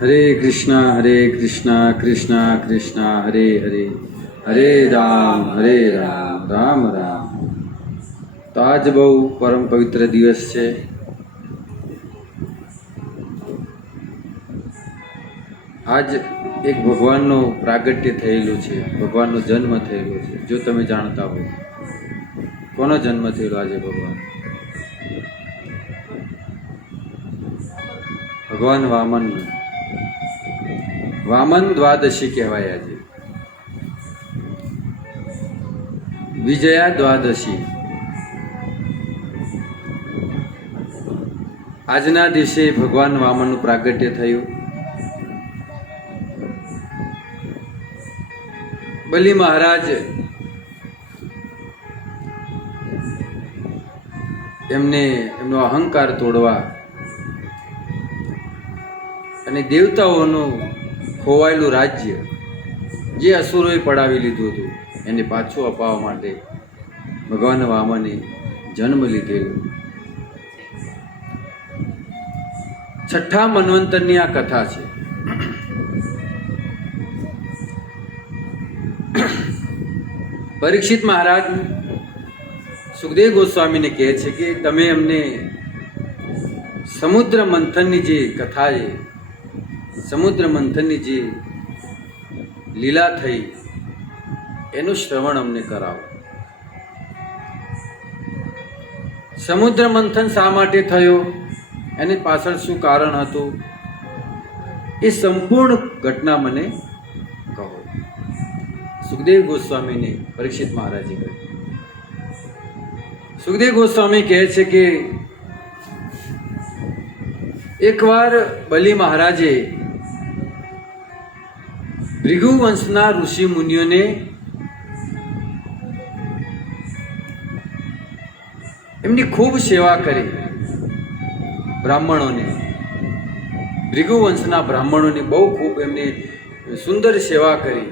હરે કૃષ્ણ કૃષ્ણ કૃષ્ણ હરે હરે હરે રામ રામ રામ. તો આજ બહુ પરમ પવિત્ર દિવસ છે. આજ એક ભગવાનનો પ્રાગટ્ય થયેલું છે, ભગવાનનો જન્મ થયેલો છે. જો તમે જાણતા હો કોનો જન્મ થયેલો આજે ભગવાન વામનનો. વામન દ્વાદશી કહેવાય આજે, વિજયા દ્વાદશી. આજના દિવસે ભગવાન વામનનું પ્રાગટ્ય થયું. બલિ મહારાજ એમનો અહંકાર તોડવા અને દેવતાઓનું ખોવાયેલું રાજ્ય જે અસુરોએ પડાવી લીધું હતું એને પાછું અપાવવા માટે ભગવાન વામને જન્મ લીધેલો. છઠ્ઠા મન્વંતરની આ કથા છે. પરીક્ષિત મહારાજ સુખદેવ ગોસ્વામીને કહે છે કે તમે અમને સમુદ્ર મંથનની જે કથા છે, સમુદ્ર મંથનની જે લીલા થઈ એનું શ્રવણ અમને કરાવો. સમુદ્ર મંથન શા માટે થયો, એની પાછળ શું કારણ હતું, એ સંપૂર્ણ ઘટના મને કહો. સુખદેવ ગોસ્વામીને પરીક્ષિત મહારાજે કહ્યું. સુખદેવ ગોસ્વામી કહે છે કે એકવાર બલિ મહારાજે ભૃગુવંશના ઋષિ મુનિઓને એમની ખૂબ સેવા કરી. બ્રાહ્મણોને, ભૃગુવંશના બ્રાહ્મણોની બહુ ખૂબ એમની સુંદર સેવા કરી.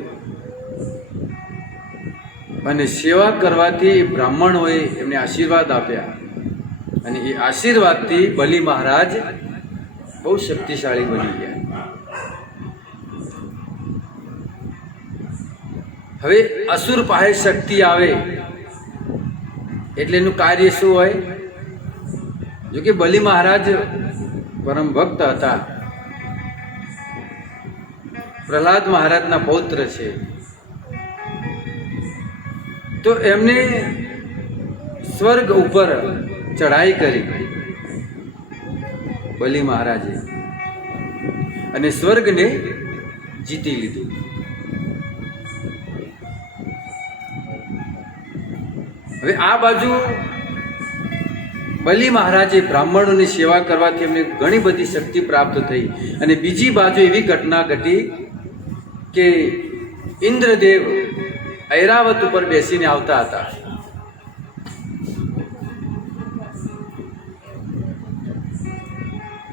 અને સેવા કરવાથી બ્રાહ્મણોએ એમને આશીર્વાદ આપ્યા અને એ આશીર્વાદથી બલિ મહારાજ બહુ શક્તિશાળી બની ગયા. હવે અસુર પાસે શક્તિ આવે એટલે એનું કાર્ય શું હોય? જો કે બલિ મહારાજ પરમ ભક્ત હતા, પ્રહલાદ મહારાજના પૌત્ર છે, તો એમને સ્વર્ગ ઉપર ચઢાઈ કરી બલિ મહારાજે અને સ્વર્ગને જીતી લીધું. હવે આ બાજુ બલિ મહારાજે બ્રાહ્મણોની સેવા કરવાથી એમને ઘણી બધી શક્તિ પ્રાપ્ત થઈ. અને બીજી બાજુ એવી ઘટના ઘટી કે ઇન્દ્રદેવ ઐરાવત ઉપર બેસીને આવતા હતા.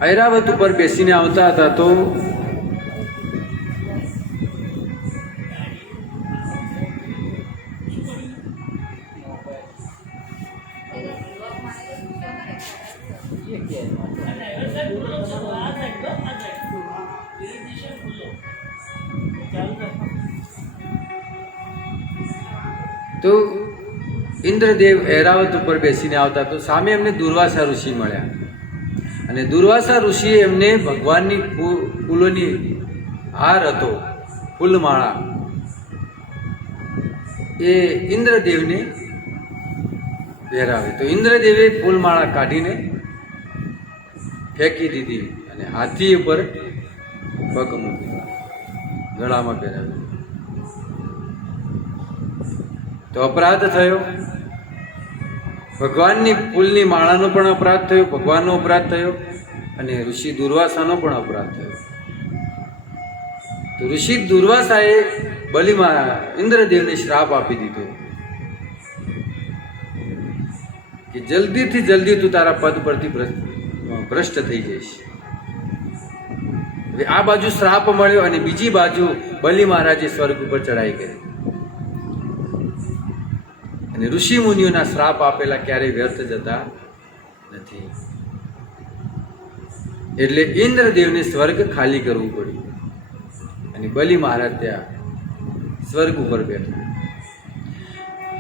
ઐરાવત ઉપર બેસીને આવતા હતા તો ઇન્દ્રદેવ ઐરાવત ઉપર બેસીને આવતા તો સામે એમને દુર્વાસા ઋષિ મળ્યા. અને દુર્વાસા ઋષિએ એમને ભગવાનની ફૂલોની હાર હતો, ફૂલમાળા, એ ઇન્દ્રદેવને પહેરાવે. તો ઇન્દ્રદેવે ફૂલમાળા કાઢીને ફેંકી દીધી અને હાથી ઉપર પગ મૂકી ગળામાં પહેરાવી. તો અપરાધ થયો. ભગવાનની ફૂલની માળાનો પણ અપરાધ થયો, ભગવાનનો અપરાધ થયો અને ઋષિ દુર્વાસાનો પણ અપરાધ થયો. તો ઋષિ દુર્વાસાએ ઇન્દ્રદેવને શ્રાપ આપી દીધો કે જલ્દીથી જલ્દી તું તારા પદ પરથી ભ્રષ્ટ થઈ જઈશ. હવે આ બાજુ શ્રાપ મળ્યો અને બીજી બાજુ બલિ મહારાજે સ્વર્ગ ઉપર ચડાઈ કરી. અને ઋષિ મુનિઓના શ્રાપ આપેલા ક્યારેય વ્યર્થ જતા નથી. એટલે ઇન્દ્રદેવને સ્વર્ગ ખાલી કરવું પડ્યું અને બલિ મહારાજ ત્યાં સ્વર્ગ ઉપર બેઠા.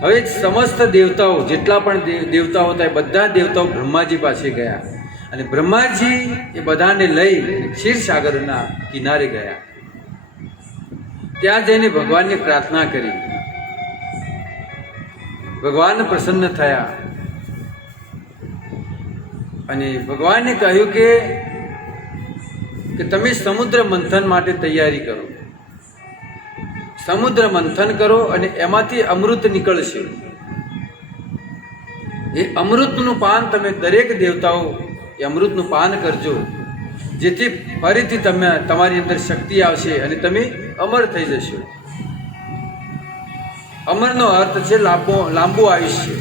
હવે સમસ્ત દેવતાઓ જેટલા પણ દેવતાઓ હતા એ બધા દેવતાઓ બ્રહ્માજી પાસે ગયા અને બ્રહ્માજી એ બધાને લઈ ક્ષીરસાગરના કિનારે ગયા. ત્યાં જઈને ભગવાનની પ્રાર્થના કરી. ભગવાન પ્રસન્ન થયા અને ભગવાને કહ્યું કે તમે સમુદ્ર મંથન માટે તૈયારી કરો. સમુદ્ર મંથન કરો અને એમાંથી અમૃત નીકળશે. એ અમૃતનું પાન તમે દરેક દેવતાઓ એ અમૃતનું પાન કરજો, જેથી ફરીથી તમારી અંદર શક્તિ આવશે અને તમે અમર થઈ જશો. અમરનો અર્થ છે લાંબુ આયુષ્ય.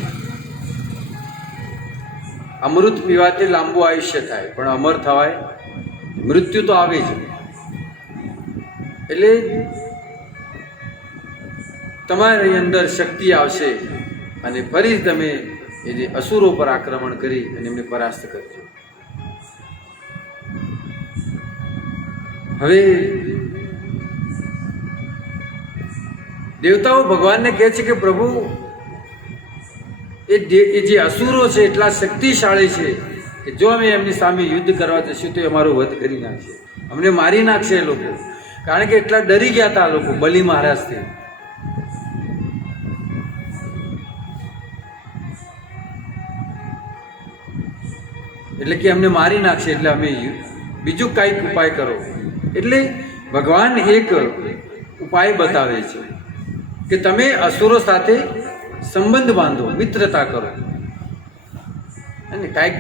અમૃત પીવાથી લાંબુ આયુષ્ય થાય, પણ અમર થવાય મૃત્યુ તો આવે જ. એટલે તમારી અંદર શક્તિ આવશે અને ફરી તમે એ જે અસુરો પર આક્રમણ કરી અને એમને પરાસ્ત કરજો. હવે દેવતાઓ ભગવાનને કહે છે કે પ્રભુ એ જે અસુરો છે એટલા શક્તિશાળી છે કે જો અમે એમની સામે યુદ્ધ કરવા જશું તો અમારો વધ કરી નાખશે, અમને મારી નાખશે એ લોકો. કારણ કે એટલા ડરી ગયા હતા લોકો બલિ મહારાજથી. એટલે કે અમને મારી નાખશે, એટલે અમે બીજું કાંઈક ઉપાય કરો. એટલે ભગવાન એક ઉપાય બતાવે છે કે તમે અસુરો સાથે સંબંધ બાંધો, મિત્રતા કરો. અને કાંઈક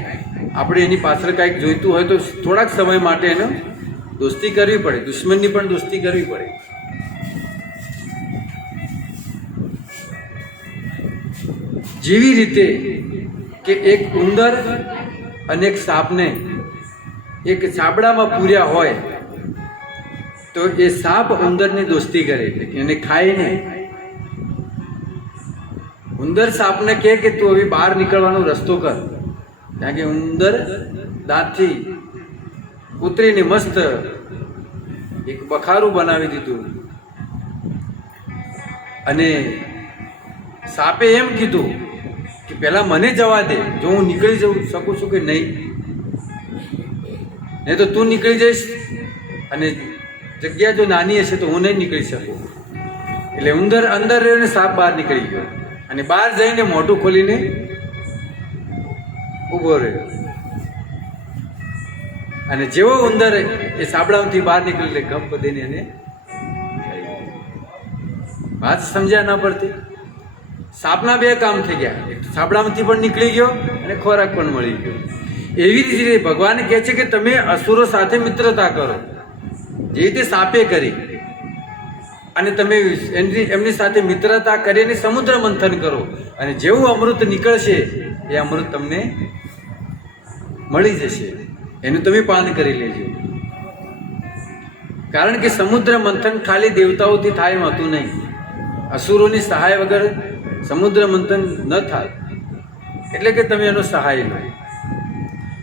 આપણે એની પાછળ કાંઈક જોઈતું હોય તો થોડાક સમય માટે એને દોસ્તી કરવી પડે, દુશ્મનની પણ દોસ્તી કરવી પડે. જેવી રીતે કે એક ઉંદર અને એક સાપને એક છાબડામાં પૂર્યા હોય તો એ સાપ ઉંદરની દોસ્તી કરે, એને ખાય નહીં. ઉંદર સાપને કહે કે તું હવે બહાર નીકળવાનો રસ્તો કર, કારણ કે ઉંદર દાંતથી ઉતરીને મસ્ત એક બખારું બનાવી દીધું. અને સાપે એમ કીધું કે પહેલાં મને જવા દે, જો હું નીકળી શકું છું કે નહીં તો તું નીકળી જઈશ અને જગ્યા જો નાની હશે તો હું નહીં નીકળી શકું. એટલે ઉંદર અંદર રહ્યો ને સાપ બહાર નીકળી ગયો અને બહાર જઈને મોઢું ખોલીને ઊભો રહ્યો. અને જેવો ઉંદર એ સાબડામાંથી બહાર નીકળી ગપ દઈને એને વાત સમજ્યા ન પડતી. સાપના બે કામ થઈ ગયા, એક સાબડામાંથી પણ નીકળી ગયો અને ખોરાક પણ મળી ગયો. એવી રીતે ભગવાન કહે છે કે તમે અસુરો સાથે મિત્રતા કરો, જે રીતે સાપે કરી. અને તમે એમની સાથે મિત્રતા કરીને સમુદ્ર મંથન કરો અને જેવું અમૃત નીકળશે એ અમૃત તમને મળી જશે, એનું તમે પાન કરી લેજો. કારણ કે સમુદ્ર મંથન ખાલી દેવતાઓથી થાય એમ હતું નહીં. અસુરોની સહાય વગર સમુદ્ર મંથન ન થાય, એટલે કે તમે એનો સહાય લો.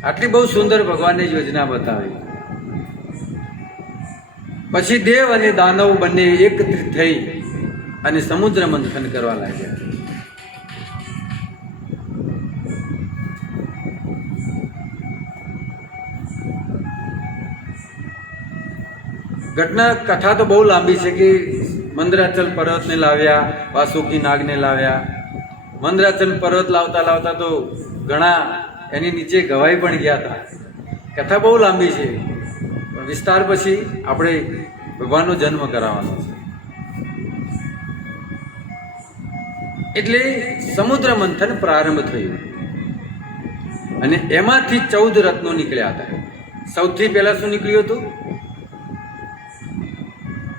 આટલી બહુ સુંદર ભગવાનની યોજના બતાવી. પછી દેવ અને દાનવ બંને એકત્રિત થઈ અને સમુદ્ર મંથન કરવા લાગ્યા. ઘટના કથા તો બહુ લાંબી છે કે મંદરાચલ પર્વતને લાવ્યા, વાસુકી નાગને લાવ્યા. મંદરાચલ પર્વત લાવતા લાવતા તો ઘણા એની નીચે ઘવાઈ પણ ગયા હતા. કથા બહુ લાંબી છે, પણ વિસ્તાર પછી આપણે ભગવાનનો જન્મ કરાવવાનો છે. એટલે સમુદ્ર મંથન પ્રારંભ થયું અને એમાંથી 14 રત્નો નીકળ્યા હતા. સૌથી પહેલા શું નીકળ્યું હતું?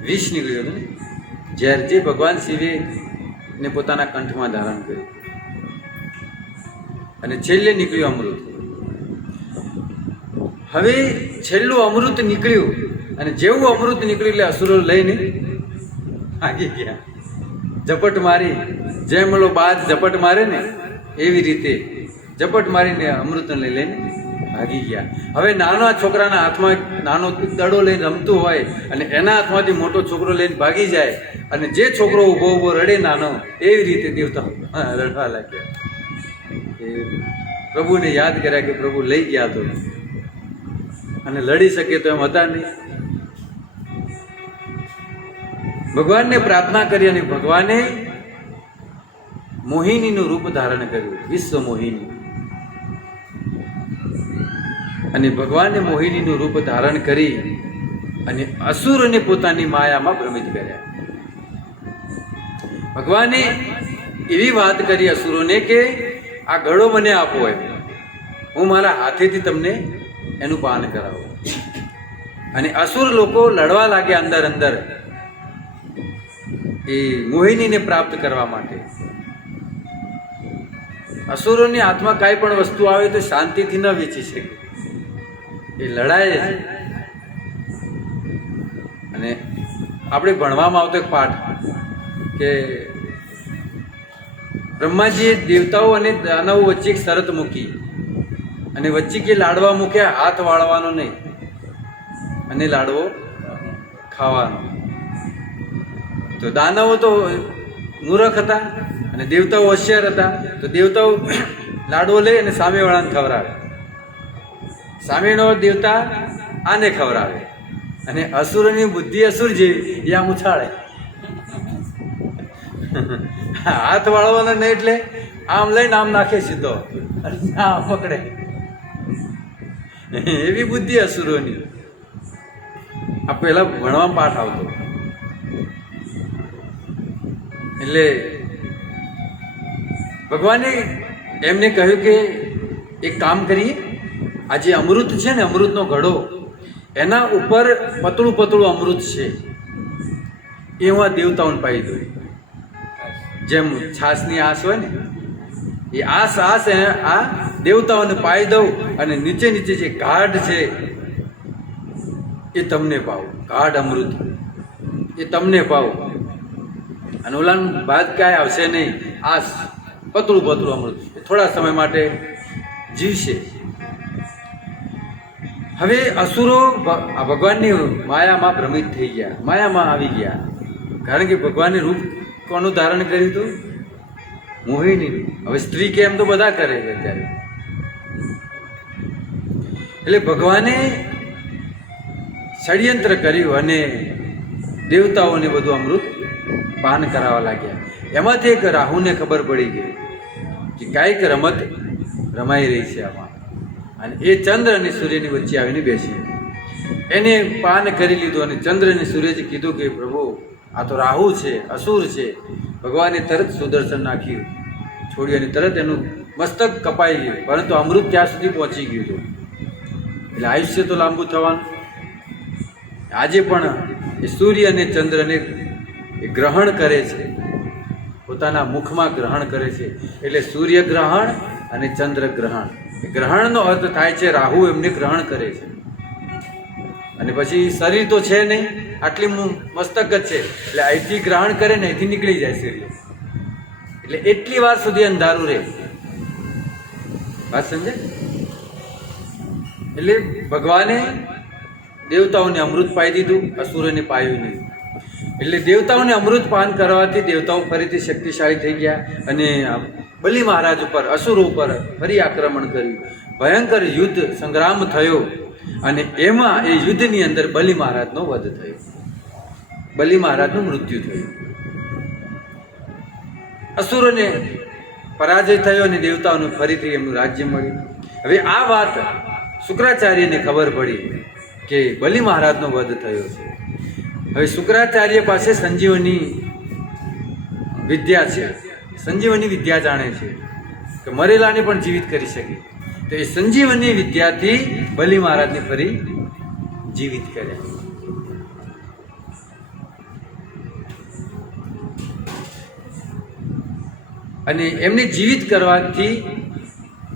વિષ નીકળ્યું હતું ને, ઝેર, જે ભગવાન શિવે ને પોતાના કંઠમાં ધારણ કર્યું. અને છેલ્લે નીકળ્યું અમૃત. હવે છેલ્લું અમૃત નીકળ્યું અને જેવું અમૃત નીકળ્યું એટલે અસુરો લઈને આગી ગયા. ઝપટ મારી, જેમ ઓલો બાજ ઝપટ મારે ને એવી રીતે ઝપટ મારીને અમૃતને લઈને ભાગી ગયા. હવે નાના છોકરાના હાથમાં નાનો દડો લઈને રમતું હોય અને એના હાથમાંથી મોટો છોકરો લઈને ભાગી જાય અને જે છોકરો ઊભો ઊભો રડે નાનો, એવી રીતે દેવતાઓ રડવા લાગ્યા. એ પ્રભુને યાદ કર્યા કે પ્રભુ લઈ ગયા તો અને લડી શકે તો એમ હતા નહીં. ભગવાનને પ્રાર્થના કરી અને ભગવાને મોહિનીનું રૂપ ધારણ કર્યું, વિશ્વ મોહિની. અને ભગવાને મોહિનીનું રૂપ ધારણ કરી અને અસુરોને પોતાની માયામાં ભ્રમિત કર્યા. ભગવાને એવી વાત કરી અસુરોને કે આ ઘડો મને આપો, એમ હું મારા હાથેથી તમને એનું પાન કરાવું. અને અસુર લોકો લડવા લાગ્યા અંદર અંદર એ મોહિનીને પ્રાપ્ત કરવા માટે. અસુરોની હાથમાં કાંઈ પણ વસ્તુ આવે તો શાંતિથી ન વેચી શકે, એ લડાય છે. અને આપણે ભણવામાં આવતો એક પાઠ કે બ્રહ્માજીએ દેવતાઓ અને દાનવો વચ્ચે એક શરત મૂકી અને વચ્ચે કે લાડવા મૂક્યા, હાથ વાળવાનો નહીં અને લાડવો ખાવાનો. તો દાનવો તો મૂર્ખ હતા અને દેવતાઓ હોશિયાર હતા. તો દેવતાઓ લાડવો લઈ અને સામેવાળાને ખવડાવે, સામેનો દેવતા આને ખવડાવે. અને અસુરની બુદ્ધિ અસુર જેવી, એ આમ ઉછાળે, હાથ વાળવાનો નહીં એટલે આમ લઈને આમ નાખે સીધો, આમ પકડે. એવી બુદ્ધિ અસુરોની. આ પહેલા ભણવામાં પાઠ આવતો. એટલે ભગવાને એમને કહ્યું કે એક કામ કરીએ, આ જે અમૃત છે ને, અમૃતનો ઘડો, એના ઉપર પતળું પતળું અમૃત છે, એ હું આ દેવતાઓને પાઈ દઉં. જેમ છાસની આસ હોય ને, એ આસ આ દેવતાઓને પાઈ દઉં અને નીચે નીચે જે ગાઢ છે એ તમને પાવું, ગાઢ અમૃત એ તમને પાવું. અને ઓલાનું બાદ કાંઈ આવશે નહીં, આ પતળું પતળું અમૃત એ થોડા સમય માટે જીવશે. હવે અસુરો ભગવાનની માયામાં ભ્રમિત થઈ ગયા, માયામાં આવી ગયા. કારણ કે ભગવાને રૂપ કોનું ધારણ કર્યું હતું? મોહિની. હવે સ્ત્રી કે એમ તો બધા કરે છે અત્યારે. એટલે ભગવાને ષડયંત્ર કર્યું અને દેવતાઓને બધું અમૃત પાન કરાવવા લાગ્યા. એમાંથી એક રાહુને ખબર પડી ગઈ કે કાંઈક રમત રમાઈ રહી છે આમાં. અને એ ચંદ્ર અને સૂર્યની વચ્ચે આવીને બેસી, એને પાન કરી લીધું. અને ચંદ્ર અને સૂર્યજી કીધું કે પ્રભુ આ તો રાહુ છે, અસુર છે. ભગવાને તરત સુદર્શન નાખ્યું, છોડ્યું અને તરત એનું મસ્તક કપાઈ ગયું. પરંતુ અમૃત ત્યાં સુધી પહોંચી ગયું હતું. એટલે આયુષ્ય તો લાંબુ થવાનું. આજે પણ એ સૂર્ય અને ચંદ્રને એ ગ્રહણ કરે છે, પોતાના મુખમાં ગ્રહણ કરે છે. એટલે સૂર્ય ગ્રહણ અને ચંદ્ર ગ્રહણ. ગ્રહણનો અર્થ થાય છે રાહુ એમને ગ્રહણ કરે છે. અને પછી શરીર તો છે નહીં, આટલી મસ્તક જ છે. એટલે અહીંથી ગ્રહણ કરે ને અહીંથી નીકળી જાય શરીર. એટલે એટલી વાર સુધી અંધારું રહે. વાત સમજે? એટલે ભગવાને દેવતાઓને અમૃત પાઈ દીધું, અસુરોને પાયું નહીં. એટલે દેવતાઓને અમૃત પાન કરવાથી દેવતાઓ ફરીથી શક્તિશાળી થઈ ગયા અને બલિ મહારાજ ઉપર, અસુરો ઉપર ફરી આક્રમણ કર્યું. ભયંકર યુદ્ધ સંગ્રામ થયો અને એમાં એ યુદ્ધની અંદર બલિ મહારાજનો વધ થયો, બલિ મહારાજનું મૃત્યુ થયું. અસુરોને પરાજય થયો અને દેવતાઓને ફરીથી એમનું રાજ્ય મળ્યું. હવે આ વાત શુક્રાચાર્યને ખબર પડી કે બલિ મહારાજનો વધ થયો છે. હવે શુક્રાચાર્ય પાસે સંજીવની વિદ્યા છે, સંજીવની વિદ્યા જાણે છે કે મરેલાને પણ જીવિત કરી શકે. તો એ સંજીવની વિદ્યાથી બલિ મહારાજને ફરી જીવિત કર્યા. અને એમને જીવિત કરવાથી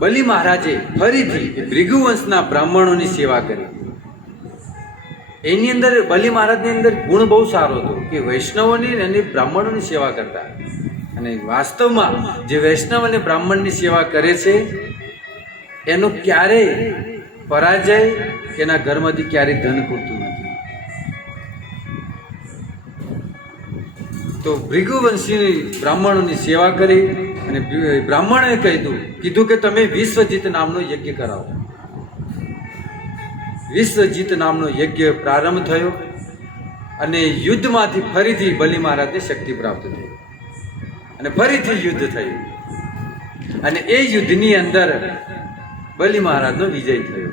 બલિ મહારાજે ફરીથી ભૃગુવંશના બ્રાહ્મણોની સેવા કરી. એની અંદર બલિ મહારાજની અંદર ગુણ બહુ સારો હતો કે વૈષ્ણવોની અને બ્રાહ્મણોની સેવા કરતા. અને વાસ્તવમાં જે વૈષ્ણવ અને બ્રાહ્મણની સેવા કરે છે એનો ક્યારેય પરાજય કે એના ઘરમાંથી ક્યારેય ધન ખૂટતું નથી. તો ભૃગુવંશી બ્રાહ્મણોની સેવા કરી અને બ્રાહ્મણોએ કીધું કે તમે વિશ્વજીત નામનો યજ્ઞ કરાવો. વિશ્વજીત નામનો યજ્ઞ પ્રારંભ થયો અને યુદ્ધમાંથી ફરીથી બલિ મહારાજને શક્તિ પ્રાપ્ત થઈ અને ફરીથી યુદ્ધ થયું અને એ યુદ્ધની અંદર બલિ મહારાજનો વિજય થયો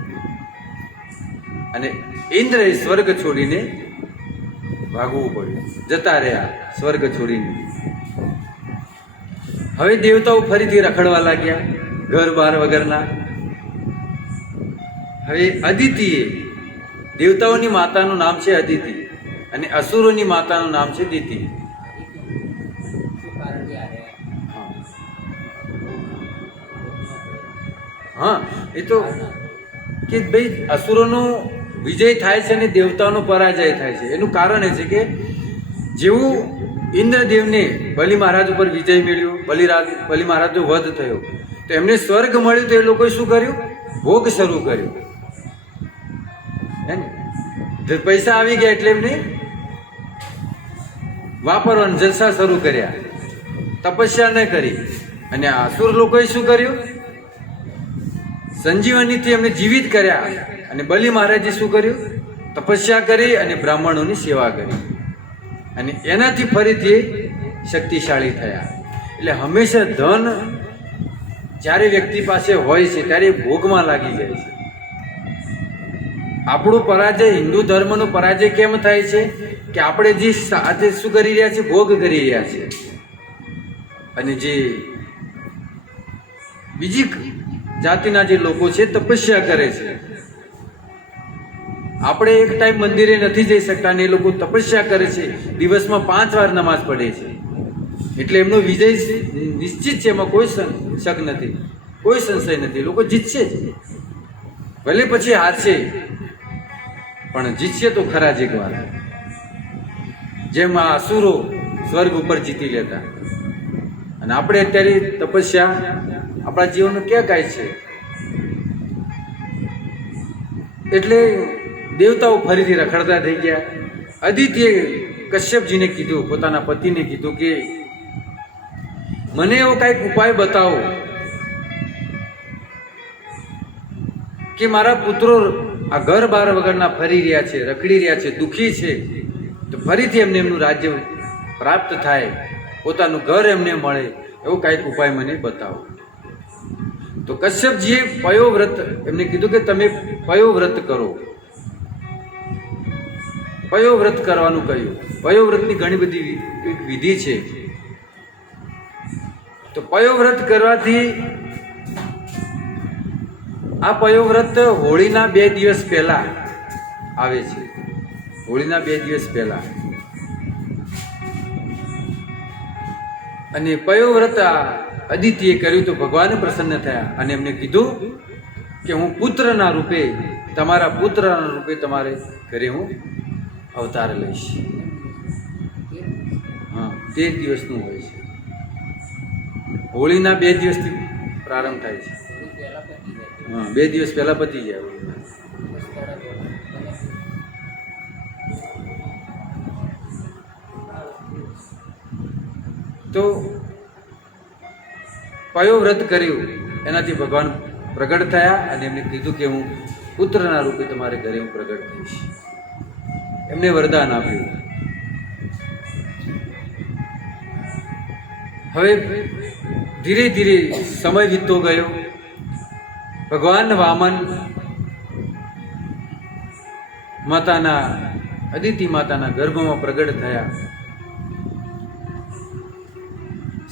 અને ઇન્દ્રએ સ્વર્ગ છોડીને ભાગવું પડ્યું, જતા રહ્યા સ્વર્ગ છોડીને. હવે દેવતાઓ ફરીથી રખડવા લાગ્યા, ઘર બાર વગરના. હવે અદિતિએ, દેવતાઓની માતાનું નામ છે અદિતિ અને અસુરોની માતાનું નામ છે દિતિ. હા, એ તો કે ભાઈ અસુરોનો વિજય થાય છે અને દેવતાઓનો પરાજય થાય છે. એનું કારણ એ છે કે જેવું ઇન્દ્રદેવને બલિ મહારાજ ઉપર વિજય મેળ્યો, બલિ મહારાજનો વધ થયો, તો એમને સ્વર્ગ મળ્યું, તો એ લોકોએ શું કર્યું? ભોગ શરૂ કર્યો. હે ને? પૈસા આવી ગયા એટલે એમને વાપરવાના જલસા શરૂ કર્યા, તપસ્યા ન કરી. અને અસુર લોકોએ શું કર્યું? સંજીવનીથી એમને જીવિત કર્યા. અને બલિ મહારાજે શું કર્યું? તપસ્યા કરી અને બ્રાહ્મણોની સેવા કરી અને એનાથી ફરીથી શક્તિશાળી થયા. એટલે હંમેશા ધન જ્યારે વ્યક્તિ પાસે હોય છે ત્યારે ભોગમાં લાગી જાય છે. આપણો પરાજય, હિન્દુ ધર્મનો પરાજય કેમ થાય છે કે આપણે જે આજે શું કરી રહ્યા છીએ? ભોગ કરી રહ્યા છીએ. અને જે બીજી જાતિના જે લોકો છે તપસ્યા કરે છે. આપણે એક ટાઈમ મંદિરે નથી જઈ શકતા અને એ લોકો તપસ્યા કરે છે, દિવસમાં 5 વાર નમાઝ પઢે છે. એટલે એમનો વિજય નિશ્ચિત છે, એમાં કોઈ શક નથી, કોઈ સંશય નથી. લોકો જીતશે જ, ભલે પછી હારશે, પણ જીતશે તો ખરા જ એક વાર. જેમ આ અસુરો સ્વર્ગ ઉપર જીતી લેતા. અને આપણે અત્યારે તપસ્યા આપણા જીવનનું ક્યાં કાંઈ છે? એટલે દેવતાઓ ફરીથી રખડતા થઈ ગયા. અદિતિએ કશ્યપજીને કીધું, પોતાના પતિને કીધું કે મને એવો કાંઈક ઉપાય બતાવો કે મારા પુત્રો આ ઘર બાર વગરના ફરી રહ્યા છે, રખડી રહ્યા છે, દુઃખી છે, તો ફરીથી એમને એમનું રાજ્ય પ્રાપ્ત થાય, પોતાનું ઘર એમને મળે, એવો કાંઈક ઉપાય મને બતાવો. તો કશ્યપજીએ પયોવ્રત એમને કીધું કે તમે પયોવ્રત કરો. પયોવ્રત કરવાનું કહ્યું. પયોવ્રતની ઘણી બધી વિધિ છે. તો પયોવ્રત કરવાથી, આ પયોવ્રત હોળીના 2 દિવસ પહેલા આવે છે. હોળીના 2 દિવસ પહેલા. અને પયોવ્રત અદિતિએ કર્યું તો ભગવાન પ્રસન્ન થયા અને એમને કીધું કે હું પુત્રના રૂપે, તમારા પુત્રના રૂપે તમારે ઘરે હું અવતાર લઈશ. હા, 13 દિવસનું હોય છે. હોળીના 2 દિવસથી પ્રારંભ થાય છે. હા, 2 દિવસ પહેલા પતી જાય. તો પયોવ્રત કર્યું, એનાથી ભગવાન પ્રગટ થયા અને એમને કીધું કે હું પુત્રના રૂપે તમારે ઘરે હું પ્રગટ થઈશ. એમને વરદાન આપ્યું. હવે ધીરે ધીરે સમય વીતતો ગયો. ભગવાન વામન માતાના, અદિતિ માતાના ગર્ભમાં પ્રગટ થયા.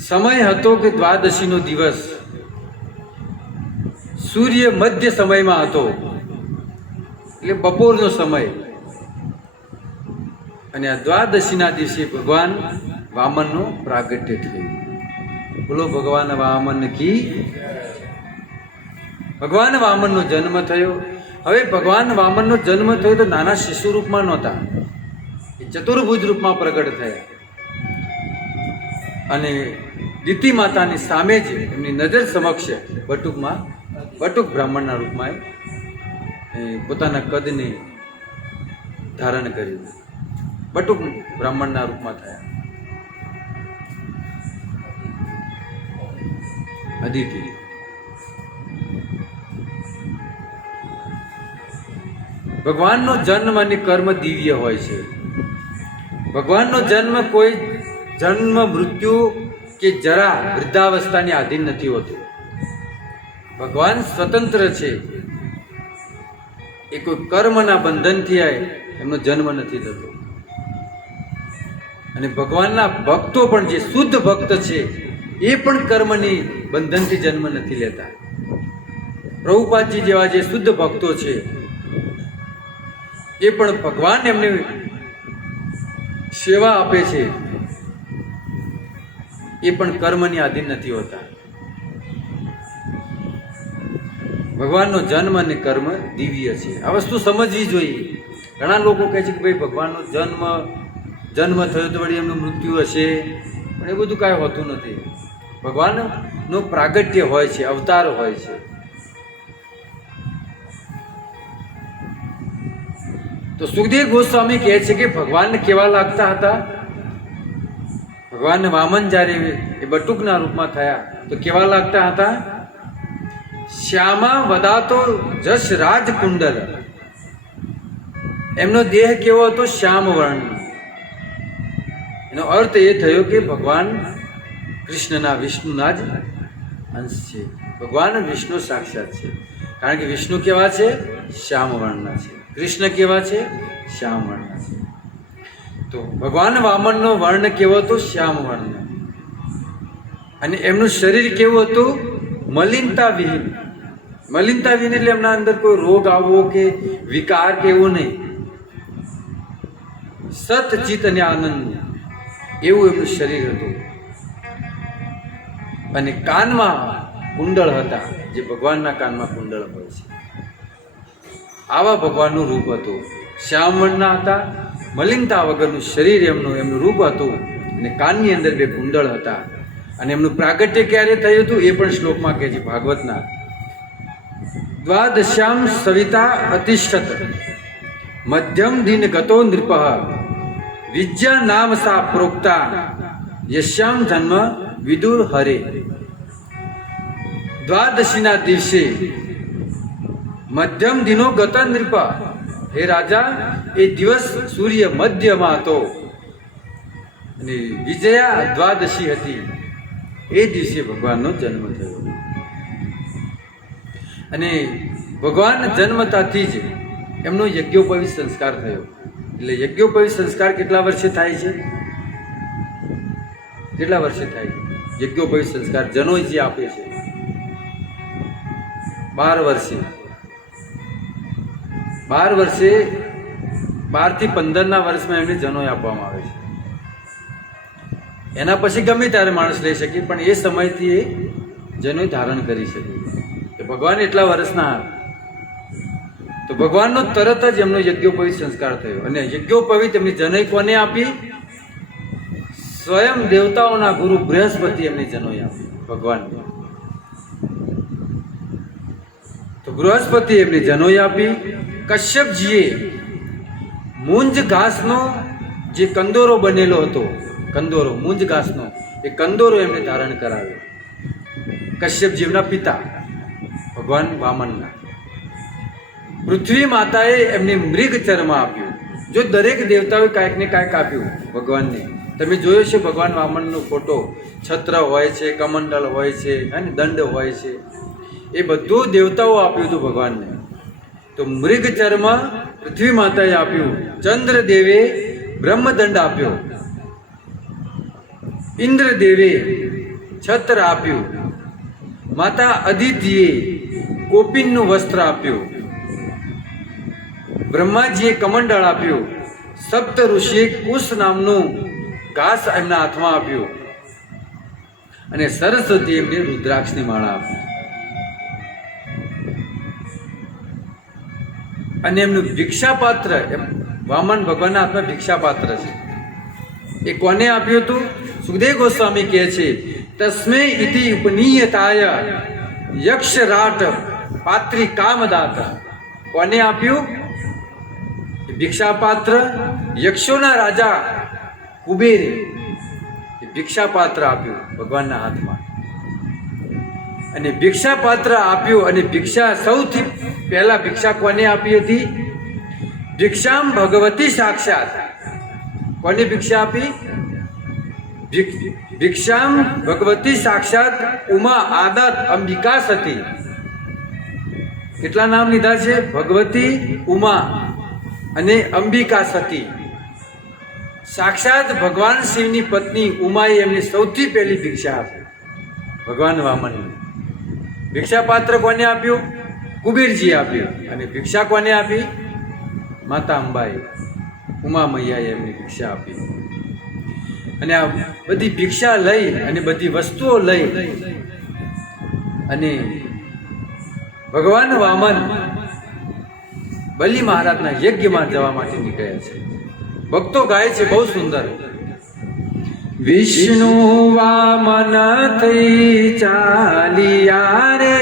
સમય હતો કે દ્વાદશીનો દિવસ, સૂર્ય મધ્ય સમયમાં હતો, એટલે બપોરનો સમય. અને આ દ્વાદશીના દિવસે ભગવાન વામનનો પ્રાગટ્ય થયું. બોલો ભગવાન વામન કી. ભગવાન વામનનો જન્મ થયો. હવે ભગવાન વામનનો જન્મ થયો તો નાના શિશુ રૂપમાં નહોતા, એ ચતુર્ભુજ રૂપમાં પ્રગટ થયા. અને દિતિ માતાની સામે જ એમની નજર સમક્ષ બટુક બ્રાહ્મણના રૂપમાં પોતાના કદને ધારણ કર્યું, બટુક બ્રાહ્મણના રૂપમાં થયા. અદિતિ ભગવાનનો જન્મ અને કર્મ દિવ્ય હોય છે. ભગવાનનો જન્મ કોઈ જન્મ મૃત્યુ કે જરા વૃદ્ધાવસ્થાની આધીન નથી હોતું. ભગવાન સ્વતંત્ર છે. એ કોઈ કર્મના બંધનથી એમનો જન્મ નથી થતો. અને ભગવાનના ભક્તો પણ જે શુદ્ધ ભક્ત છે એ પણ કર્મની બંધનથી જન્મ નથી લેતા. પ્રભુપાદજી જેવા જે શુદ્ધ ભક્તો છે એ પણ ભગવાન એમને સેવા આપે છે, એ પણ કર્મની આધીન નથી હોતા. ભગવાનનો જન્મ અને કર્મ દિવ્ય છે. આ વસ્તુ સમજવી જોઈએ. ઘણા લોકો કહે છે કે ભાઈ ભગવાનનો જન્મ થયો તો વળી એમનું મૃત્યુ હશે, પણ એ બધું કાંઈ હોતું નથી. ભગવાનનું પ્રાગટ્ય હોય છે, અવતાર હોય છે. તો સુખદેવ ગોસ્વામી કહે છે કે ભગવાન કેવા લાગતા હતા? ભગવાન વામન જ્યારે એ બટુકના રૂપમાં થયા તો કેવા લાગતા હતા? શ્યામા વદાતો જશ રાજ કુંડલ. એમનો દેહ કેવો હતો? શ્યામ વર્ણ. એનો અર્થ એ થયો કે ભગવાન કૃષ્ણના વિષ્ણુના જ અંશ છે. ભગવાન વિષ્ણુ સાક્ષાત છે. કારણ કે વિષ્ણુ કેવા છે? શ્યામ વર્ણના છે. કૃષ્ણ કેવા છે? શ્યામ વર્ણના છે. તો ભગવાન વામનનો વર્ણ કેવો હતો? શ્યામ વર્ણ. અને એમનું શરીર કેવું હતું? મલિનતા વિહીન. મલિનતા વિહીન એટલે એમના અંદર કોઈ રોગ આવવો કે વિકાર કે એવું નહીં. સતચિત અને આનંદ એવું એમનું શરીર હતું. અને કાનમાં કુંડળ હતા, જે ભગવાનના કાનમાં કુંડળ હોય છે. આવા ભગવાનનું રૂપ હતું. શ્યામ વર્ણના હતા, મલિનતા વગરનું શરીર એમનું રૂપ હતું, અને કાનની અંદર બે કુંડળ હતા. અને એમનું પ્રાગટ્ય ક્યારે થયું હતું એ પણ શ્લોકમાં કહે છે ભાગવતના. દ્વાદશ્યામ સવિતા અતિષ્ઠત મધ્યમ દિન ગતો નૃપ વિદ્યા નામ સા પ્રોક્તા યશ્યામ જન્મ વિદુર હરે. દ્વાદશીના દિવસે મધ્યમ દિનો ગત નૃપ. હે રાજા, એ દિવસ સૂર્ય મધ્યમાં હતો અને વિજયા દ્વાદશી હતી. એ દિવસે ભગવાનનો જન્મ થયો. અને ભગવાન જન્મતાથી જ એમનો યજ્ઞોપવિત સંસ્કાર થયો. એટલે યજ્ઞોપવિત સંસ્કાર કેટલા વર્ષે થાય છે? કેટલા વર્ષે થાય? યજ્ઞોપવિત સંસ્કાર જનોઈ આપે છે 12 વર્ષે. 12 વર્ષે 12 થી 15ના વર્ષમાં એમને જનોઈ આપવામાં આવે છે. એના પછી ગમે ત્યારે માણસ લઈ શકે, પણ એ સમયથી એ જનોઈ ધારણ કરી શકે. તો ભગવાન એટલા વર્ષના, તો ભગવાનનો તરત જ એમનો યજ્ઞોપવિત સંસ્કાર થયો. અને યજ્ઞોપવિત એમની જનોઈ કોને આપી? સ્વયં દેવતાઓના ગુરુ બૃહસ્પતિ એમની જનોઈ આપી ભગવાનને. તો બૃહસ્પતિ એમની જનોઈ આપી. કશ્યપજીએ મૂંજ ઘાસનો જે કંદોરો બનેલો હતો, કંદોરો મૂંજ ઘાસનો, એ કંદોરો એમને ધારણ કરાવ્યો. કશ્યપજી એમના પિતા ભગવાન વામનના. પૃથ્વી માતાએ એમને મૃગ ચર્મ આપ્યું. જો દરેક દેવતાઓએ કાંઈક ને કાંઈક આપ્યું ભગવાનને. તમે જોયો છે ભગવાન વામનનો ફોટો, છત્ર હોય છે, કમંડલ હોય છે, અને દંડ હોય છે. એ બધું દેવતાઓ આપ્યું હતું ભગવાનને. તો મૃગ ચર્મ પૃથ્વી માતાએ આપ્યું. ચંદ્રદેવે બ્રહ્મદંડ આપ્યો. ઇન્દ્રદેવે છત્ર આપ્યું. માતા અદિતિએ કોપિનનું વસ્ત્ર આપ્યું. બ્રહ્માજીએ કમંડળ આપ્યું. સપ્ત ઋષિએ કુશ નામનું ઘાસ એમના હાથમાં આપ્યું. અને સરસ્વતી એમને રુદ્રાક્ષની માળા આપી. અને એમનું ભિક્ષાપાત્ર, વામન ભગવાનના હાથમાં ભિક્ષાપાત્ર છે. એ કોને આપ્યું હતું? સુખદેવ ગોસ્વામી કહે છે, તસ્મે ઇતિ ઉપનીયતાય યક્ષરાટ પાત્રી કામદાત. કોને આપ્યું? ભિક્ષાપાત્ર યક્ષોના રાજા કુબેરે ભિક્ષાપાત્ર આપ્યું ભગવાનના હાથમાં. અને ભિક્ષાપાત્ર આપ્યું અને ભિક્ષા સૌથી પહેલા ભિક્ષા કોને આપી હતી? ભિક્ષામ ભગવતી સાક્ષાત. કોને ભિક્ષા આપી? ભિક્ષામ ભગવતી સાક્ષાત ઉમા આદત અંબિકા સતી. કેટલા નામ લીધા છે? ભગવતી, ઉમા અને અંબિકા સતી. સાક્ષાત ભગવાન શિવની પત્ની ઉમાએ એમને સૌથી પહેલી ભિક્ષા આપી ભગવાન વામનને. ભિક્ષાપાત્ર કોને આપ્યું? કુબેરજી આપ્યું. અને ભિક્ષા કોને આપી? માતા અંબાએ, ઉમા મૈયાએ એમને ભિક્ષા આપી. અને આ બધી ભિક્ષા લઈ અને બધી વસ્તુઓ લઈ અને ભગવાન વામન બલિ મહારાજના યજ્ઞમાં જવા માટે નીકળ્યા છે. ભક્તો ગાય છે બહુ સુંદર. વિષ્ણુ વામન થઈ ચાલિયા રે,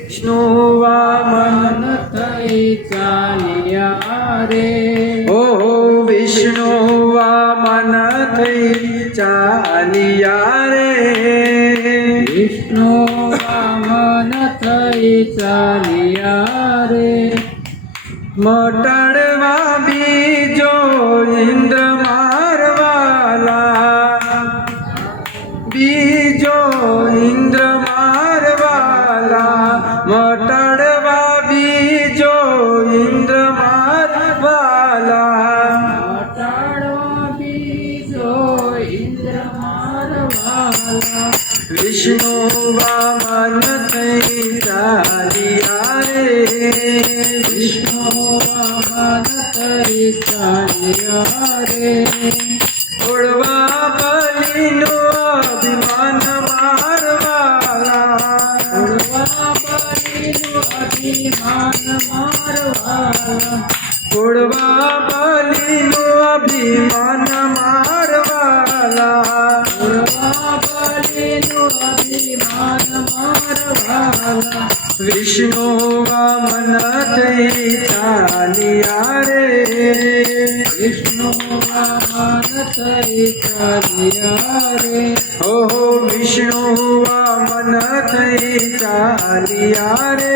વિષ્ણુ વામન થઈ ચાલ્યા રે, ઓ વિષ્ણુ વામન થઈ ચાલિયા રે, વિષ્ણુ વામન થઈ ચાલ્યા રે, મટાડવા બીજો ઇન્દ્ર મારવાલા, બીજો ઇન્દ્ર મારવાલા, મટાડવા બીજો ઇન્દ્ર મારવાલા, મટાડવા બીજો ઇન્દ્ર મારવાલા, વિષ્ણુ વામન થઈ ચાલિયા રે, વિષ્ણુ વામન થઈ ચાલ્યા રે, છોડવા બલિનું અભિમાન મારવાલા, છોડવા બલિનું અભિમાન મારવાલા, છોડવા બલિનું અભિમાન મારવાલા, છોડવા બલિનું અભિમાન મારવાલા, વિષ્ણુ વામન થઈ ચાલિયા રે, વિષ્ણુ વામન થઈ ચાલ્યા રે, ઓહો વિષ્ણુ વામન થઈ ચાલિયા રે,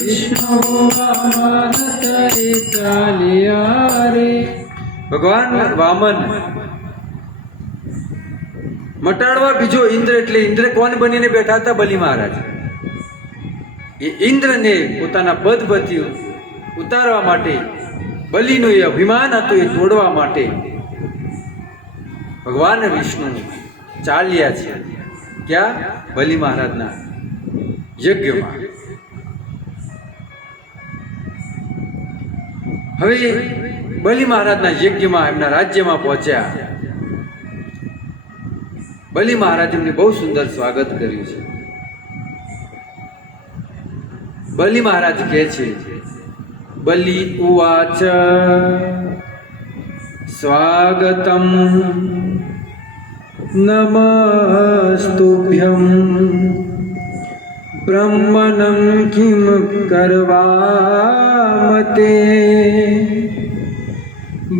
વિષ્ણુ વામન થઈ ચાલ્યા રે. ભગવાન વામન મટાડવા બીજો ઇન્દ્ર, એટલે ઇન્દ્ર કોણ બનીને બેઠા હતા? બલિ મહારાજ. એ ઇન્દ્રને પોતાના પદ પરથી ઉતારવા માટે, બલિનું એ અભિમાન હતું એ તોડવા માટે ભગવાન વિષ્ણુ ચાલ્યા છે. ક્યાં? બલિ મહારાજના યજ્ઞમાં. હવે બલિ મહારાજના યજ્ઞમાં એમના રાજ્યમાં પહોંચ્યા. બલિ મહારાજ એમને બહુ સુંદર સ્વાગત કર્યું છે. બલિ મહારાજ કહે છે, બલિ ઉવાચ સ્વાગતમ નમસ્તુભ્યમ બ્રહ્મણં કિમ કરવામતે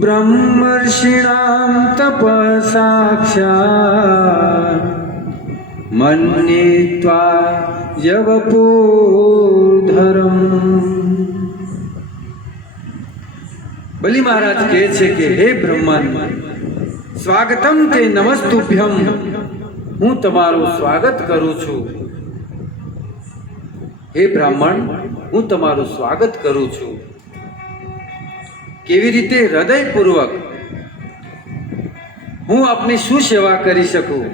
બ્રહ્મર્ષિણાં તપસાક્ષાત મન્યિત્વા યવપૂર્ધરમ. બલિ મહારાજ કહે છે કે હે બ્રહ્મન, સ્વાગતમ તે નમસ્તુભ્યમ, હું તમારું સ્વાગત કરું છું. હે બ્રાહ્મણ, હું તમારું સ્વાગત કરું છું. કેવી રીતે? હૃદયપૂર્વક. હું આપની શું સેવા કરી શકું?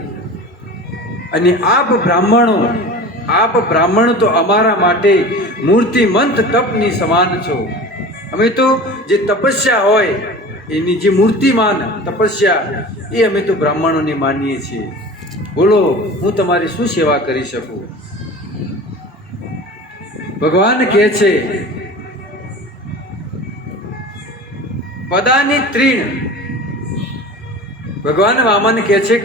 અને આપ બ્રાહ્મણો તો અમારા માટે મૂર્તિમંત તપની સમાન છો. અમે તો જે તપસ્યા હોય એની જે મૂર્તિમાન તપસ્યા એ અમે તો બ્રાહ્મણોને માનીએ છીએ. બોલો, હું તમારી શું સેવા કરી શકું? ભગવાન કહે છે, પદાની ત્રીણ. ભગવાન વામન કહે છે,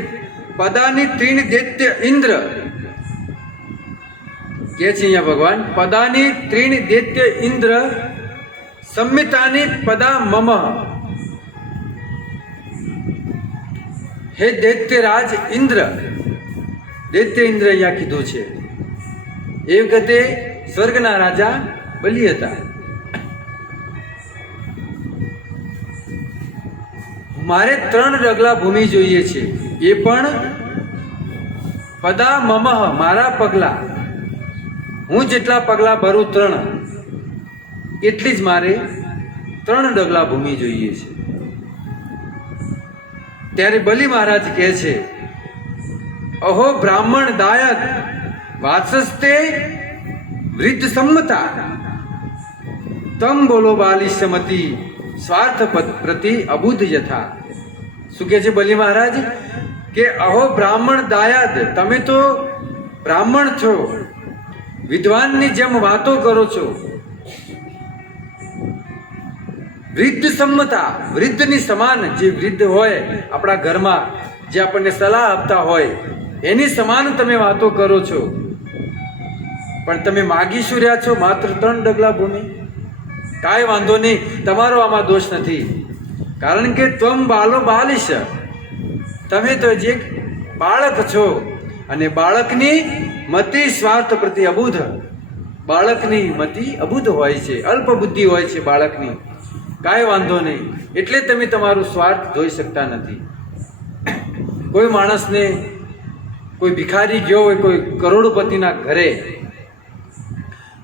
પદાની ત્રીણ દૈત્ય ઇન્દ્ર કે છે અહીંયા ભગવાન, પદાની ત્રીણ દૈત્ય ઇન્દ્ર સંમિતાની પદા મમ. હે દૈત્યરાજ ઇન્દ્ર, દૈત્ય ઇન્દ્ર અહીંયા કીધું છે. એ વખતે સ્વર્ગના રાજા બલિ હતા. મારે 3 ડગલા ભૂમિ જોઈએ છે, એ પણ પદા મમ, મારા પગલા, હું જેટલા પગલા ભરું 3, એટલી જ મારે 3 ડગલા ભૂમિ જોઈએ છે. ત્યારે બલિ મહારાજ કહે છે, અહો બ્રાહ્મણ દાયક વાત્સસ્તે વૃદ્ધ સંમતા તમ બોલો બાલિષ્યમતી સ્વાર્થ પ્રતિ અબુદ્ધ યથા. શું કહે છે બલિ મહારાજ કે અહો બ્રાહ્મણ દાયાદ, તમે તો બ્રાહ્મણ છો, વિદ્વાનની જેમ વાતો કરો છો. વૃદ્ધ સંમતા, વૃદ્ધની સમાન, જે વૃદ્ધ હોય આપણા ઘરમાં, જે આપણને સલાહ આપતા હોય, એની સમાન તમે વાતો કરો છો. પણ તમે માગી શું રહ્યા છો? માત્ર 3 ડગલા ભૂમિ. કાંઈ વાંધો નહીં, તમારો આમાં દોષ નથી. કારણ કે ત્વમ બાલો બાલિશ, તમે તો જે બાળક છો, અને બાળકની મતિ સ્વાર્થ પ્રતિ અબુધ. બાળકની મતિ અબુધ હોય છે, અલ્પ બુદ્ધિ હોય છે બાળકની. કાંઈ વાંધો નહીં, એટલે તમે તમારું સ્વાર્થ જોઈ શકતા નથી. કોઈ માણસને, કોઈ ભિખારી ગયો હોય કોઈ કરોડપતિના ઘરે,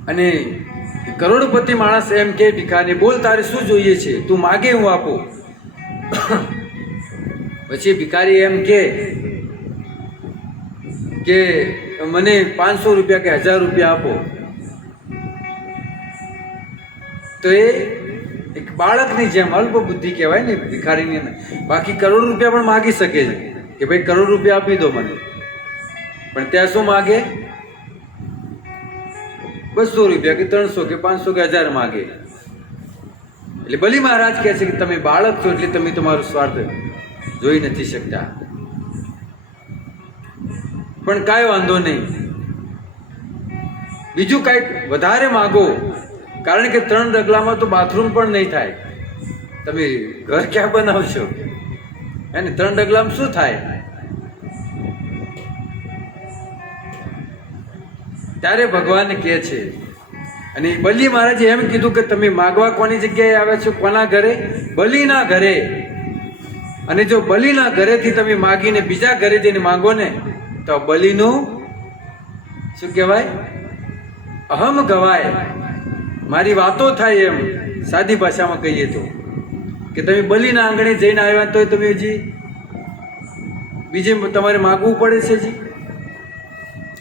અને કરોડપતિ માણસ એમ કે ભિખારી, બોલ તારે શું જોઈએ છે, તું માગે હું આપું. પછી ભિખારી એમ કે મને 500 રૂપિયા કે 1000 રૂપિયા આપો. તો એ એક બાળકની જેમ અલ્પ બુદ્ધિ કહેવાય ને ભિખારીની. બાકી કરોડ રૂપિયા પણ માગી શકે છે કે ભાઈ કરોડ રૂપિયા આપી દો મને, પણ ત્યાં શું માગે? 200 રૂપિયા કે 300 કે 500 કે 1000 માગે. એટલે બલિ મહારાજ કહે છે કે તમે બાળક છો, એટલે તમે તમારું સ્વાર્થ જોઈ નથી શકતા. પણ કાંઈ વાંધો નહીં, બીજું કાંઈક વધારે માગો. કારણ કે 3 ડગલામાં તો બાથરૂમ પણ નહીં થાય. તમે ઘર ક્યાં બનાવશો? એને 3 ડગલામાં શું થાય? ત્યારે ભગવાન કહે છે, અને બલિ મહારાજે એમ કીધું કે તમે માગવા કોની જગ્યાએ આવ્યા છો? કોના ઘરે? બલિના ઘરે. અને જો બલિના ઘરેથી તમે માગીને બીજા ઘરે જઈને માંગો ને, તો બલિનું શું કહેવાય? અહમ ગવાય. મારી વાતો થાય, એમ સાદી ભાષામાં કહીએ તો. કે તમે બલિના આંગણે જઈને આવ્યા તો તમે હજી બીજે તમારે માગવું પડે છે જી.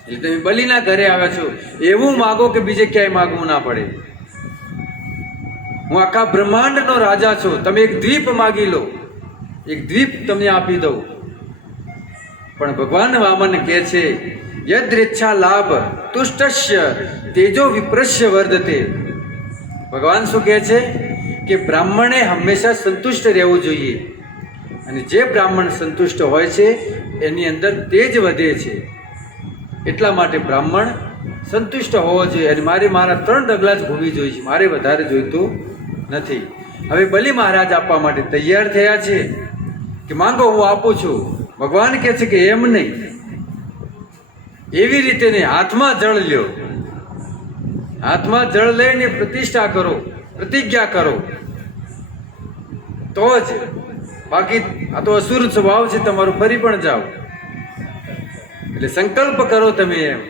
એટલે તમે બલિના ઘરે આવ્યા છો, એવું માગો કે બીજે ક્યાંય માગવું ના પડે. હું આખા બ્રહ્માંડનો રાજા છું, તમે એક દ્વીપ માગી લો, એક દ્વીપ તમને આપી દઉં. પણ ભગવાન વામન કહે છે, યદ્રેચ્છા લાભ તુષ્ટસ્ય તેજો વિપ્રસ્ય વર્ધતે. ભગવાન શું કહે છે કે બ્રાહ્મણે હંમેશા સંતુષ્ટ રહેવું જોઈએ, અને જે બ્રાહ્મણ સંતુષ્ટ હોય છે એની અંદર તેજ વધે છે. એટલા માટે બ્રાહ્મણ સંતુષ્ટ હોવો જોઈએ. અને મારા 3 ડગલા જ ભૂમિ જોઈએ છે, મારે વધારે જોઈતું નથી. હવે બલિ મહારાજ આપવા માટે તૈયાર થયા છે કે માંગો, હું આપું છું. ભગવાન કહે છે કે એમ નહીં, એવી રીતે નહીં, હાથમાં જળ લ્યો. હાથમાં જળ લઈને પ્રતિષ્ઠા કરો, પ્રતિજ્ઞા કરો તો જ. બાકી આ તો અસુર સ્વભાવ છે તમારો, ફરી પણ જાઓ. એટલે સંકલ્પ કરો તમે એમ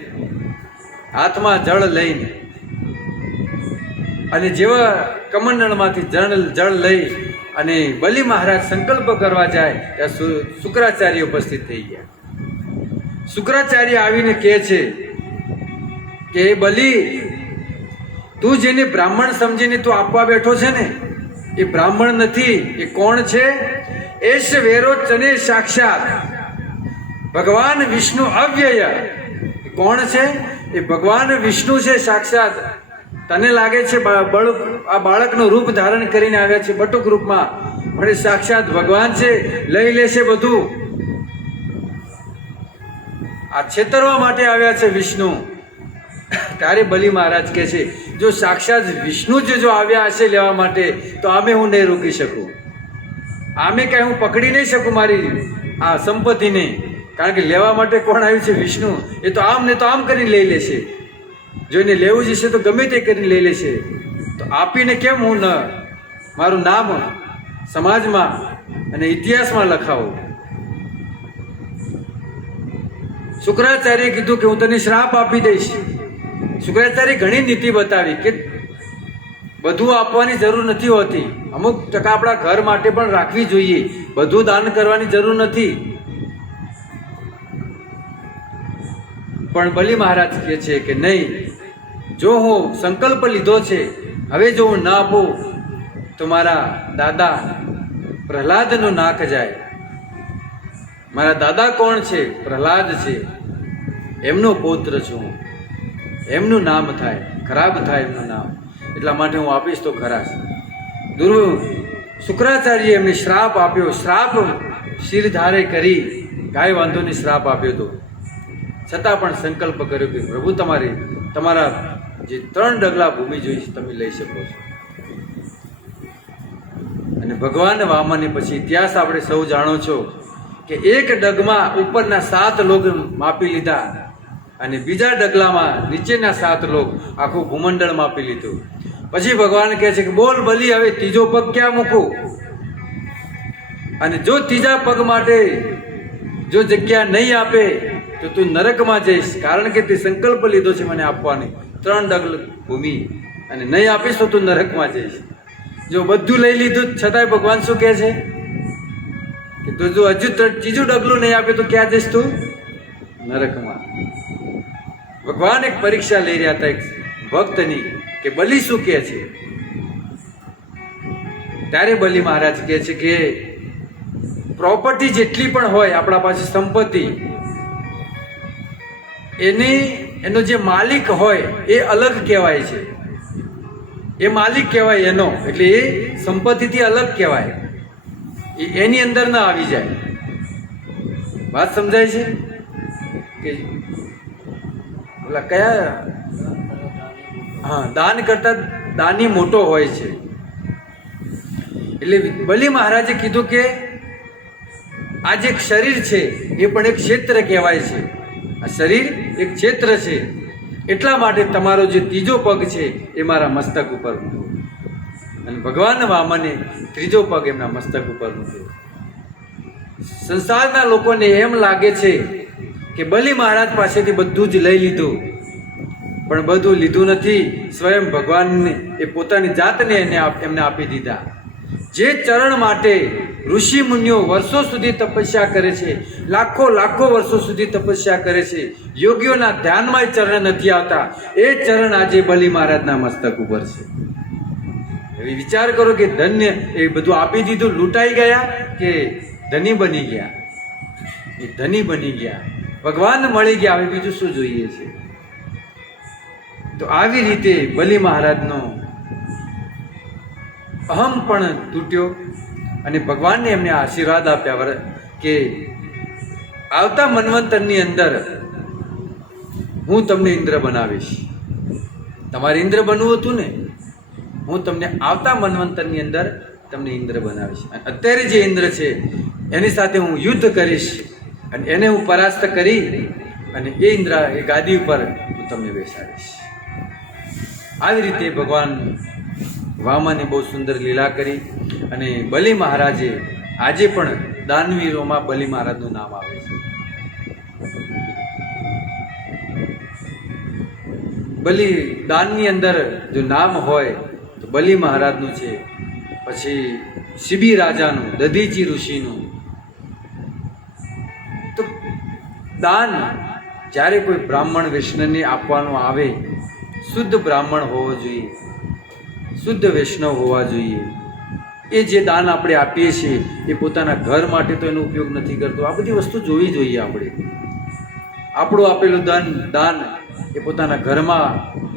હાથમાં જળ લઈને. અને જેવા કમંડળમાંથી જળ લઈ અને બલિ મહારાજ સંકલ્પ કરવા જાય, ત્યાં શુક્રાચાર્ય ઉપસ્થિત થઈ ગયા. શુક્રાચાર્ય આવીને કહે છે કે બલિ, તું જેને બ્રાહ્મણ સમજીને તું આપવા બેઠો છે ને, એ બ્રાહ્મણ નથી. એ કોણ છે? એશ વેરો ચને સાક્ષાત ભગવાન વિષ્ણુ અવ્યય. કોણ છે? એ ભગવાન વિષ્ણુ છે સાક્ષાત. તને લાગે છે આ બાળકનું રૂપ ધારણ કરીને આવ્યા છે બટુક રૂપમાં, પણ એ સાક્ષાત ભગવાન છે. લઈ લેશે બધું. આ છેતરવા માટે આવ્યા છે વિષ્ણુ. ત્યારે બલિ મહારાજ કહે છે, જો સાક્ષાત વિષ્ણુ જ જો આવ્યા હશે લેવા માટે તો આમે હું નહીં રોકી શકું, આમે કાંઈ હું પકડી નહીં શકું મારી આ સંપત્તિને, કારણ કે લેવા માટે કોણ આવ્યું છે? વિષ્ણુ. એ તો આમ ને તો આમ કરીને લઈ લેશે, જો એને લેવું જ હશે તો ગમે તે કરીને લઈ લેશે, તો આપીને કેમ હું ન મારું નામ સમાજમાં અને ઇતિહાસમાં લખાવું? શુક્રાચાર્યએ કીધું કે હું તને શ્રાપ આપી દઈશ. શુક્રાચાર્ય ઘણી નીતિ બતાવી કે બધું આપવાની જરૂર નથી હોતી, અમુક ટકા આપણા ઘર માટે પણ રાખવી જોઈએ, બધું દાન કરવાની જરૂર નથી. પણ બલિ મહારાજ કહે છે કે નહીં, જો હું સંકલ્પ લીધો છે, હવે જો હું ના આપું તો મારા દાદા પ્રહલાદનું નાક જાય. મારા દાદા કોણ છે? પ્રહલાદ છે, એમનો પૌત્ર છું હું, એમનું નામ થાય, ખરાબ થાય એમનું નામ, એટલા માટે હું આપીશ તો ખરા. શુક્રાચાર્યએ એમને શ્રાપ આપ્યો, શ્રાપ શિરધારે કરી, કાંઈ વાંધો નહીં શ્રાપ આપ્યો હતો, છતાં પણ સંકલ્પ કર્યો કે પ્રભુ તમારા જે 3 ડગલા ભૂમિ જોઈ છે તમે લઈ શકો છો. અને ભગવાન વામને પછી ઇતિહાસ આપણે સૌ જાણો છો કે એક ડગમાં ઉપરના 7 લોક માપી લીધા અને બીજા ડગલામાં નીચેના 7 લોક, આખું ભૂમંડળ માપી લીધું. પછી ભગવાન કહે છે કે બોલ બલિ, હવે ત્રીજો પગ ક્યાં મૂકું? અને જો ત્રીજા પગ માટે જો જગ્યા નહીં આપે તો તું નરકમાં જઈશ, કારણ કે તે સંકલ્પ લીધો છે મને આપવાની 3 ડગલ ભૂમિ, અને નહીં આપીશ તો તું નરકમાં જઈશ. જો બધું લઈ લીધું છતાંય ભગવાન શું કહે છે કે તું જો હજુ ત્રીજું ડગલું નહીં આપે તો ક્યાં જઈશ તું? નરકમાં. ભગવાન એક પરીક્ષા લઈ રહ્યા હતા એક ભક્તની કે બલિ શું કહે છે. ત્યારે બલિ મહારાજ કહે છે કે પ્રોપર્ટી જેટલી પણ હોય આપણા પાસે સંપત્તિ, એનો જે માલિક હોય એ અલગ કહેવાય છે, એ માલિક કહેવાય એનો, એટલે એ સંપત્તિથી અલગ કહેવાય, એની અંદર ના આવી જાય. વાત સમજાય છે કે ઓલા કયા? હા, દાન કરતા દાની મોટો હોય છે. એટલે બલિ મહારાજે કીધું કે આ જે શરીર છે એ પણ એક ક્ષેત્ર કહેવાય છે, આ શરીર એક ક્ષેત્ર છે, એટલા માટે તમારો જે ત્રીજો પગ છે એ મારા મસ્તક ઉપર મૂક્યો. અને ભગવાન વામને ત્રીજો પગ એમના મસ્તક ઉપર મૂક્યો. સંસારના લોકોને એમ લાગે છે કે બલિ મહારાજ પાસેથી બધું જ લઈ લીધું, પણ બધું લીધું નથી. સ્વયં ભગવાનને એ પોતાની જાતને એમને આપી દીધા. જે ચરણ માટે ઋષિ મુનિઓ વર્ષો સુધી તપસ્યા કરે છે, લાખો વર્ષો સુધી તપસ્યા કરે છે, યોગીઓના ધ્યાનમાં ચરણ નથી આવતા, એ ચરણ આજે બલિ મહારાજના મસ્તક ઉપર છે. એવી વિચાર કરો કે ધન્ય એ બધું આપી દીધું, લૂંટાઈ ગયા કે ધની બની ગયા? એ ધની બની ગયા, ભગવાન મળી ગયા, હવે બીજું શું જોઈએ છે? તો આવી રીતે બલિ મહારાજનો અહમ પણ તૂટ્યો અને ભગવાનને એમને આશીર્વાદ આપ્યા કે આવતા મન્વંતરની અંદર હું તમને ઇન્દ્ર બનાવીશ. તમારે ઇન્દ્ર બનવું હતું ને, હું તમને આવતા મન્વંતરની અંદર તમને ઇન્દ્ર બનાવીશ. અને અત્યારે જે ઇન્દ્ર છે એની સાથે હું યુદ્ધ કરીશ અને એને હું પરાસ્ત કરી અને એ ઇન્દ્ર એ ગાદી ઉપર હું તમને બેસાડીશ. આવી રીતે ભગવાન વામને બહુ સુંદર લીલા કરી અને બલિ મહારાજે આજે પણ દાનવીરોમાં બલિ મહારાજનું નામ આવે છે. બલિ દાનની અંદર જો નામ હોય તો બલિ મહારાજનું છે, પછી શિબી રાજાનું, દધીચી ઋષિનું. તો દાન જ્યારે કોઈ બ્રાહ્મણ વૈષ્ણવને આપવાનું આવે, શુદ્ધ બ્રાહ્મણ હોવો જોઈએ, શુદ્ધ વૈષ્ણવ હોવા જોઈએ. એ જે દાન આપણે આપીએ છીએ એ પોતાના ઘર માટે તો એનો ઉપયોગ નથી કરતો. આ બધી વસ્તુ જોવી જોઈએ આપણે. આપણું આપેલું દાન એ પોતાના ઘરમાં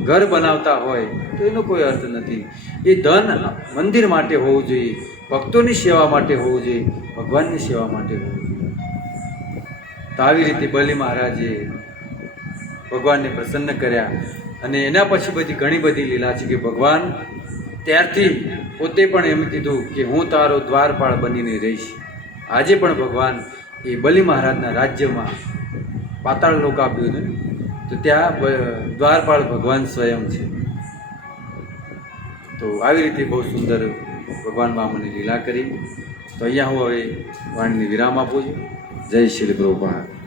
ઘર બનાવતા હોય તો એનો કોઈ અર્થ નથી. એ ધન મંદિર માટે હોવું જોઈએ, ભક્તોની સેવા માટે હોવું જોઈએ, ભગવાનની સેવા માટે હોવું જોઈએ. તો આવી રીતે બલિ મહારાજે ભગવાનને પ્રસન્ન કર્યા. અને એના પછી બધી ઘણી બધી લીલા છે કે ભગવાન ત્યારથી પોતે પણ એમ કીધું કે હું તારો દ્વારપાળ બનીને રહીશ. આજે પણ ભગવાન એ બલિ મહારાજના રાજ્યમાં પાતાળ લોક આપ્યું ને, તો ત્યાં દ્વારપાળ ભગવાન સ્વયં છે. તો આવી રીતે બહુ સુંદર ભગવાન વામનની લીલા કરી. તો અહીંયા હું હવે વાણીને વિરામ આપું છું. જય શ્રી પ્રભુપાદ.